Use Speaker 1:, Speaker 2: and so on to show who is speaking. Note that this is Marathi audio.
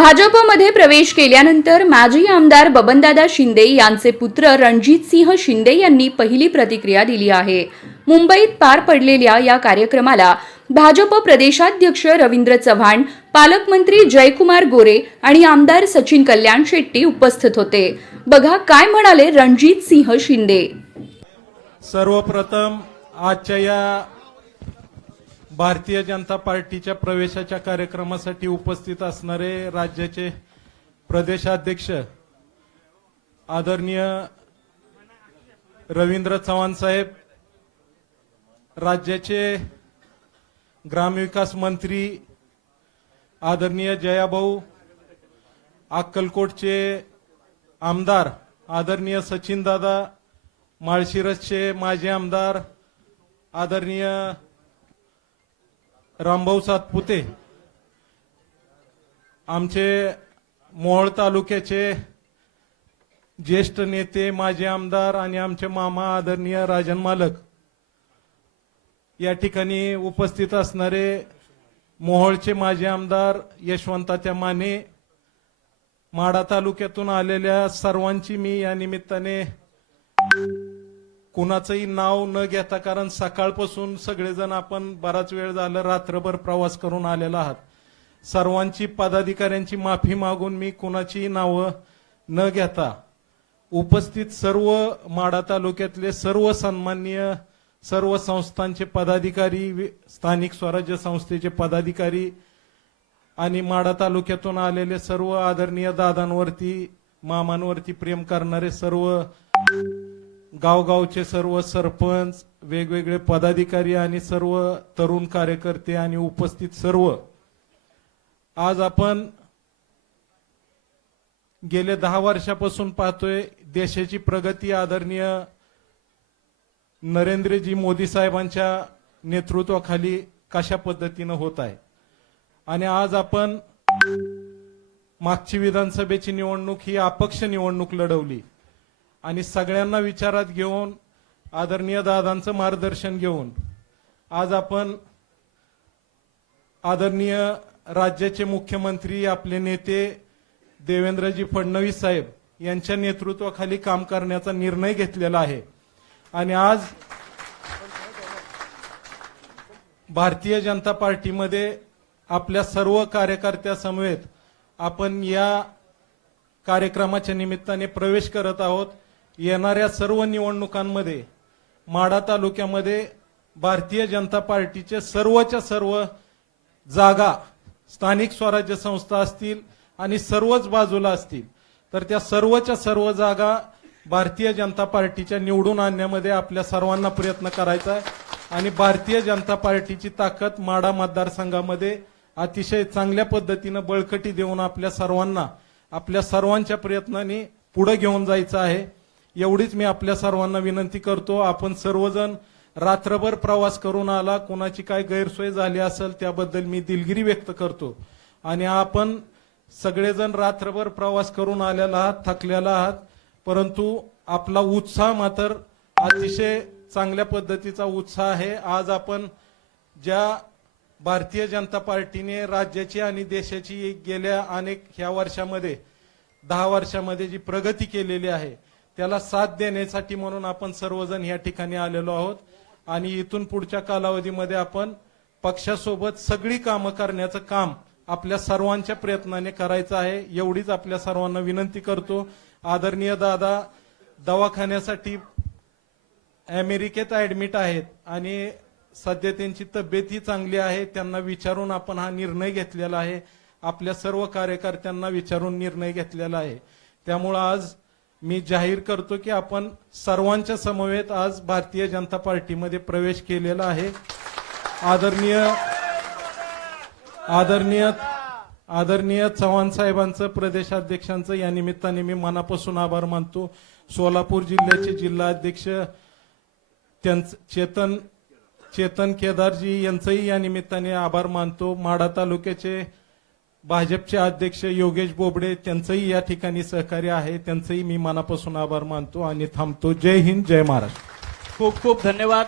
Speaker 1: भाजपमध्ये प्रवेश केल्यानंतर माजी आमदार बबनदादा शिंदे यांचे पुत्र रणजितसिंह शिंदे यांनी पहिली प्रतिक्रिया दिली आहे. मुंबईत पार पडलेल्या या कार्यक्रमाला भाजप प्रदेशाध्यक्ष रवींद्र चव्हाण पालकमंत्री जयकुमार गोरे आणि आमदार सचिन कल्याण शेट्टी उपस्थित होते. बघा काय म्हणाले रणजितसिंह शिंदे.
Speaker 2: सर्वप्रथम आजच्या या भारतीय जनता पार्टीच्या प्रवेशाच्या कार्यक्रमासाठी उपस्थित असणारे राज्याचे प्रदेशाध्यक्ष आदरणीय रवींद्र चव्हाण साहेब राज्याचे ग्रामविकास मंत्री आदरणीय जयाभाऊ अक्कलकोटचे आमदार आदरणीय सचिनदादा माळशिरसचे माजी आमदार आदरणीय रामभाऊ सातपुते आमचे मोहोळ तालुक्याचे ज्येष्ठ नेते माजी आमदार आणि आमचे मामा आदरणीय राजन मालक या ठिकाणी उपस्थित असणारे मोहोळचे माजी आमदार यशवंताच्या माने माडा तालुक्यातून आलेल्या सर्वांची मी या निमित्ताने कुणाचंही नाव न घेता कारण सकाळपासून सगळेजण आपण बराच वेळ झालं रात्रभर प्रवास करून आलेला आहात. सर्वांची पदाधिकाऱ्यांची माफी मागून मी कुणाचीही नावं न घेता उपस्थित सर्व माडा तालुक्यातले सर्व सन्माननीय सर्व संस्थांचे पदाधिकारी स्थानिक स्वराज्य संस्थेचे पदाधिकारी आणि माडा तालुक्यातून आलेले सर्व आदरणीय दादांवरती मामांवरती प्रेम करणारे सर्व गावगावचे सर्व सरपंच वेगवेगळे पदाधिकारी आणि सर्व तरुण कार्यकर्ते आणि उपस्थित सर्व. आज आपण गेले दहा वर्षापासून पाहतोय देशाची प्रगती आदरणीय नरेंद्रजी मोदी साहेबांच्या नेतृत्वाखाली कशा पद्धतीनं होत आहे. आणि आज आपण मागची विधानसभेची निवडणूक ही अपक्ष निवडणूक लढवली. आणि सगळ्यांना विचारात घेऊन आदरणीय दादांचं मार्गदर्शन घेऊन आज आपण आदरणीय राज्याचे मुख्यमंत्री आपले नेते देवेंद्रजी फडणवीस साहेब यांच्या नेतृत्वाखाली काम करण्याचा निर्णय घेतलेला आहे. आणि आज भारतीय जनता पार्टीमध्ये आपल्या सर्व कार्यकर्त्यासमवेत आपण या कार्यक्रमाच्या निमित्ताने प्रवेश करत आहोत. येणाऱ्या सर्व निवडणुकांमध्ये माढा तालुक्यामध्ये भारतीय जनता पार्टीचे सर्वच्या सर्व जागा स्थानिक स्वराज्य संस्था असतील आणि सर्वच बाजूला असतील तर त्या सर्वच्या सर्व जागा भारतीय जनता पार्टीच्या निवडून आणण्यामध्ये आपल्या सर्वांना प्रयत्न करायचा आहे. आणि भारतीय जनता पार्टीची ताकद माडा मतदारसंघामध्ये अतिशय चांगल्या पद्धतीनं बळकटी देऊन आपल्या सर्वांना आपल्या सर्वांच्या प्रयत्नांनी पुढे घेऊन जायचं आहे. एवढीच मी आपल्या सर्वांना विनंती करतो. आपण सर्वजण रात्रभर प्रवास करून आला कोणाची काय गैरसोय झाली असेल त्याबद्दल मी दिलगिरी व्यक्त करतो. आणि आपण सगळेजण रात्रभर प्रवास करून आलेला आहात थकलेला आहात परंतु आपला उत्साह मात्र अतिशय चांगल्या पद्धतीचा उत्साह आहे. आज आपण ज्या भारतीय जनता पार्टीने राज्याची आणि देशाची गेल्या अनेक ह्या वर्षामध्ये दहा वर्षामध्ये जी प्रगती केलेली आहे त्याला साथ देण्यासाठी म्हणून आपण सर्वजण या ठिकाणी आलेलो आहोत. आणि इथून पुढच्या कालावधीमध्ये आपण पक्षासोबत सगळी कामं करण्याचं काम आपल्या सर्वांच्या प्रयत्नाने करायचं आहे. एवढीच आपल्या सर्वांना विनंती करतो. आदरणीय दादा दवाखान्यासाठी अमेरिकेत ऍडमिट आहेत आणि सध्या त्यांची तब्येतही चांगली आहे. त्यांना विचारून आपण हा निर्णय घेतलेला आहे. आपल्या सर्व कार्यकर्त्यांना विचारून निर्णय घेतलेला आहे. त्यामुळं आज मी जाहीर करतो की आपण सर्वांच्या समवेत आज भारतीय जनता पार्टीमध्ये प्रवेश केलेला आहे. आदरणीय आदरणीय आदरणीय चव्हाण साहेबांचं प्रदेशाध्यक्षांचं या निमित्ताने मी मनापासून आभार मानतो. सोलापूर जिल्ह्याचे जिल्हाध्यक्ष त्यांचं चेतन चेतन केदारजी यांचंही या निमित्ताने आभार मानतो. माढा तालुक्याचे भाजपचे अध्यक्ष योगेश बोबडे त्यांचंही या ठिकाणी सहकार्य आहे. त्यांचंही मी मनापासून आभार मानतो आणि थांबतो. जय हिंद जय महाराष्ट्र.
Speaker 3: खूप खूप धन्यवाद.